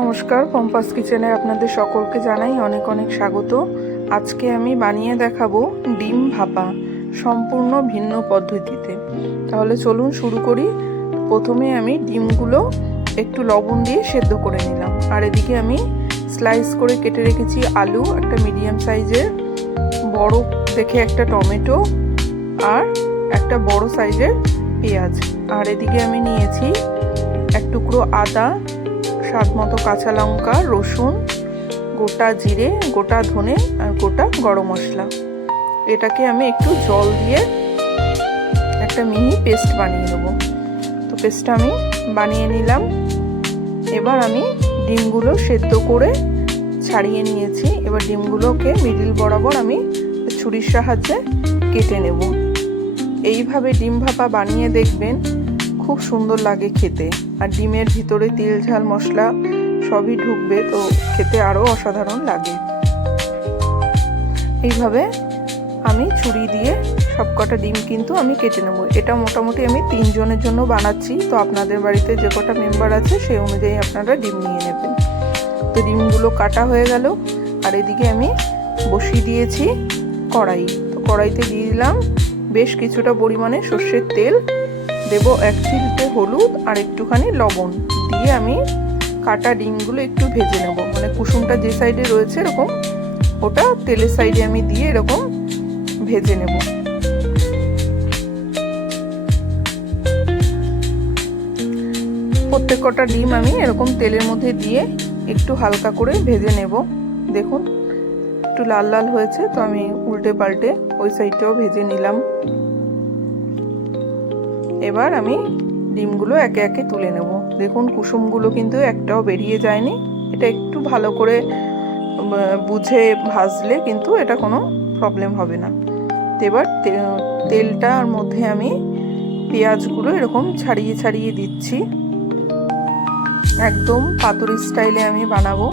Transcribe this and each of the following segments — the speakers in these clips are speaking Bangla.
নমস্কার, পম্পাস কিচেনে আপনাদের সকলকে জানাই অনেক অনেক স্বাগত। আজকে আমি বানিয়ে দেখাবো ডিম ভাপা, সম্পূর্ণ ভিন্ন পদ্ধতিতে। তাহলে চলুন শুরু করি। প্রথমে আমি ডিমগুলো একটু লবণ দিয়ে সেদ্ধ করে নিলাম, আর এদিকে আমি স্লাইস করে কেটে রেখেছি আলু, একটা মিডিয়াম সাইজের, বড় দেখে একটা টমেটো, আর একটা বড় সাইজের পেঁয়াজ। আর এদিকে আমি নিয়েছি এক টুকরো আদা, স্বাদ মতো কাঁচা লঙ্কা, রসুন, গোটা জিরে, গোটা ধনে আর গোটা গরম মশলা। এটাকে আমি একটু জল দিয়ে একটা মিহি পেস্ট বানিয়ে নেবো। তো পেস্টটা আমি বানিয়ে নিলাম। এবার আমি ডিমগুলো সেদ্ধ করে ছাড়িয়ে নিয়েছি। এবার ডিমগুলোকে মিডিল বরাবর আমি ছুরির সাহায্যে কেটে নেব। এইভাবে ডিম ভাপা বানিয়ে দেখবেন, খুব সুন্দর লাগে খেতে। আর ডিমের ভিতরে তেল ঝাল মশলা সবই ঢুকবে, তো খেতে আরও অসাধারণ লাগে। এইভাবে আমি ছুরি দিয়ে সবকটা ডিম কিন্তু আমি কেটে নেব। এটা মোটামুটি আমি 3 জনের জন্য বানাচ্ছি, তো আপনাদের বাড়িতে যে কটা মেম্বার আছে সেই অনুযায়ী আপনারা ডিম নিয়ে নেবেন। তো ডিমগুলো কাটা হয়ে গেল। আর এদিকে আমি বসিয়ে দিয়েছি কড়াই। তো কড়াইতে দিয়ে দিলাম বেশ কিছুটা পরিমাণে সর্ষের তেল, দেব 1 চিমটে হলুদ আর একটুখানি লবণ দিয়ে আমি কাটা ডিমগুলো একটু ভেজে নেব। মানে কুসুমটা যে সাইডে রয়েছে এরকম, ওটা তেলের সাইডে আমি দিয়ে এরকম ভেজে নেব। প্রত্যেক কটা ডিম আমি এরকম তেলের মধ্যে দিয়ে একটু হালকা করে ভেজে নেব। দেখুন একটু লাল লাল হয়েছে, তো আমি উল্টে পাল্টে ওই সাইডটাও ভেজে নিলাম। এবার আমি ডিমগুলো একে একে তুলে নেব। দেখুন কুসুমগুলো কিন্তু একটাও বেরিয়ে যায়নি। এটা একটু ভালো করে বুঝে ভাজলে কিন্তু এটা কোনো প্রবলেম হবে না। এবার তেলটার মধ্যে আমি পেঁয়াজগুলো এরকম ছাড়িয়ে ছাড়িয়ে দিচ্ছি। একদম পাতুরি স্টাইলে আমি বানাবো।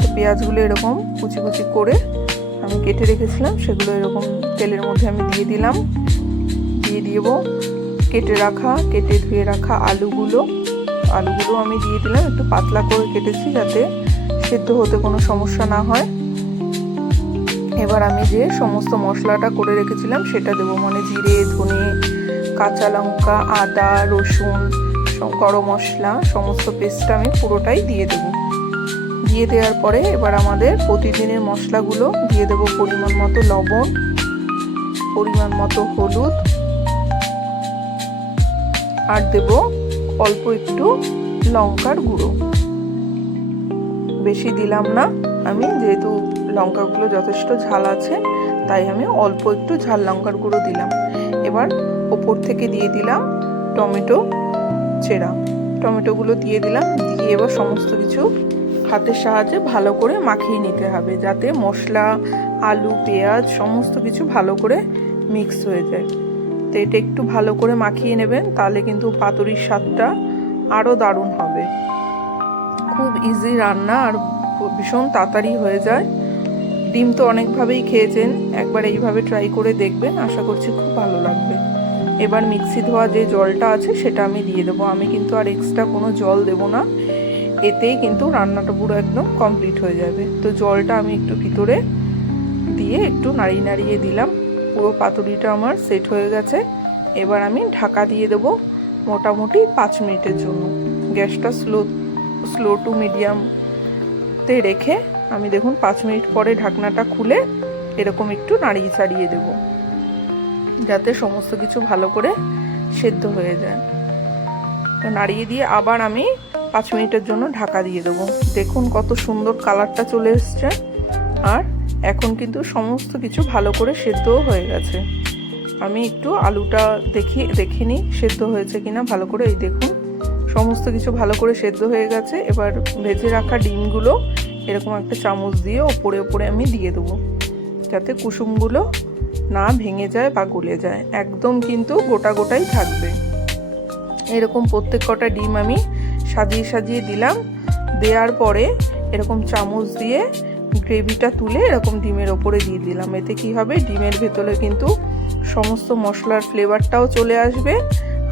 তো পেঁয়াজগুলো এরকম কুচি কুচি করে আমি কেটে রেখেছিলাম, সেগুলো এরকম তেলের মধ্যে আমি দিয়ে দিলাম। দিয়ে দিব কেটে ধুয়ে রাখা আলুগুলো আমি দিয়ে দিলাম। একটু পাতলা করে কেটেছি যাতে সেদ্ধ হতে কোনো সমস্যা না হয়। এবার আমি যে সমস্ত মশলাটা করে রেখেছিলাম সেটা দেবো, মানে জিরে, ধনে, কাঁচা লঙ্কা, আদা, রসুন, গরম মশলা, সমস্ত পেস্টটা আমি পুরোটাই দিয়ে দেবো। দিয়ে দেওয়ার পরে এবার আমাদের প্রতিদিনের মশলাগুলো দিয়ে দেবো। পরিমাণ মতো লবণ, পরিমাণ মতো হলুদ, আর দেব অল্প একটু লঙ্কার গুঁড়ো। বেশি দিলাম না আমি, যেহেতু লঙ্কাগুলো যথেষ্ট ঝাল আছে তাই আমি অল্প একটু ঝাল লঙ্কার গুঁড়ো দিলাম। এবার ওপর থেকে দিয়ে দিলাম টমেটো চেরা। টমেটোগুলো দিয়ে দিলাম। দিয়ে এবার সমস্ত কিছু হাতের সাহায্যে ভালো করে মাখিয়ে নিতে হবে, যাতে মশলা, আলু, পেঁয়াজ সমস্ত কিছু ভালো করে মিক্স হয়ে যায়। তো এটা একটু ভালো করে মাখিয়ে নেবেন, তাহলে কিন্তু পাতুরির স্বাদটা আরও দারুণ হবে। খুব ইজি রান্না আর ভীষণ তাড়াতাড়ি হয়ে যায়। ডিম তো অনেকভাবেই খেয়েছেন, একবার এইভাবে ট্রাই করে দেখবেন, আশা করছি খুব ভালো লাগবে। এবার মিক্সি ধোয়া যে জলটা আছে সেটা আমি দিয়ে দেবো। আমি কিন্তু আর এক্সট্রা কোনো জল দেবো না, এতেই কিন্তু রান্নাটা পুরো একদম কমপ্লিট হয়ে যাবে। তো জলটা আমি একটু ভিতরে দিয়ে একটু নাড়িয়ে দিলাম। পুরো পাতুরিটা আমার সেট হয়ে গেছে। এবার আমি ঢাকা দিয়ে দেবো মোটামুটি 5 মিনিটের জন্য। গ্যাসটা স্লো টু মিডিয়ামতে রেখে আমি দেখুন 5 মিনিট পরে ঢাকনাটা খুলে এরকম একটু নাড়িয়ে চাড়িয়ে দেবো, যাতে সমস্ত কিছু ভালো করে সেদ্ধ হয়ে যায়। তো নাড়িয়ে দিয়ে আবার আমি 5 মিনিটের জন্য ঢাকা দিয়ে দেবো। দেখুন কত সুন্দর কালারটা চলে এসছে। আর এখন কিন্তু সমস্ত কিছু ভালো করে সেদ্ধও হয়ে গেছে। আমি একটু আলুটা দেখে নিই সেদ্ধ হয়েছে কিনা ভালো করে। এই দেখুন সমস্ত কিছু ভালো করে সেদ্ধ হয়ে গেছে। এবার ভেজে রাখা ডিমগুলো এরকম একটা চামচ দিয়ে ওপরে আমি দিয়ে দেবো, যাতে কুসুমগুলো না ভেঙে যায় বা গলে যায়। একদম কিন্তু গোটাই থাকবে। এরকম প্রত্যেক কটা ডিম আমি সাজিয়ে দিলাম। দেওয়ার পরে এরকম চামচ দিয়ে গ্রেভিটা তুলে এরকম ডিমের ওপরে দিয়ে দিলাম। এতে কি হবে, ডিমের ভেতরে কিন্তু সমস্ত মশলার ফ্লেভারটাও চলে আসবে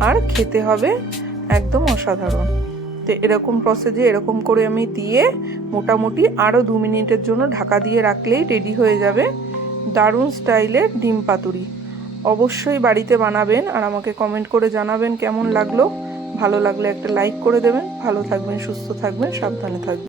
আর খেতে হবে একদম অসাধারণ। তো এরকম প্রসেসে এরকম করে আমি দিয়ে মোটামুটি আরও 2 মিনিটের জন্য ঢাকা দিয়ে রাখলেই রেডি হয়ে যাবে দারুণ স্টাইলের ডিম পাতুরি। অবশ্যই বাড়িতে বানাবেন আর আমাকে কমেন্ট করে জানাবেন কেমন লাগলো। ভালো লাগলে একটা লাইক করে দেবেন। ভালো থাকবেন, সুস্থ থাকবেন, সাবধানে থাকবেন।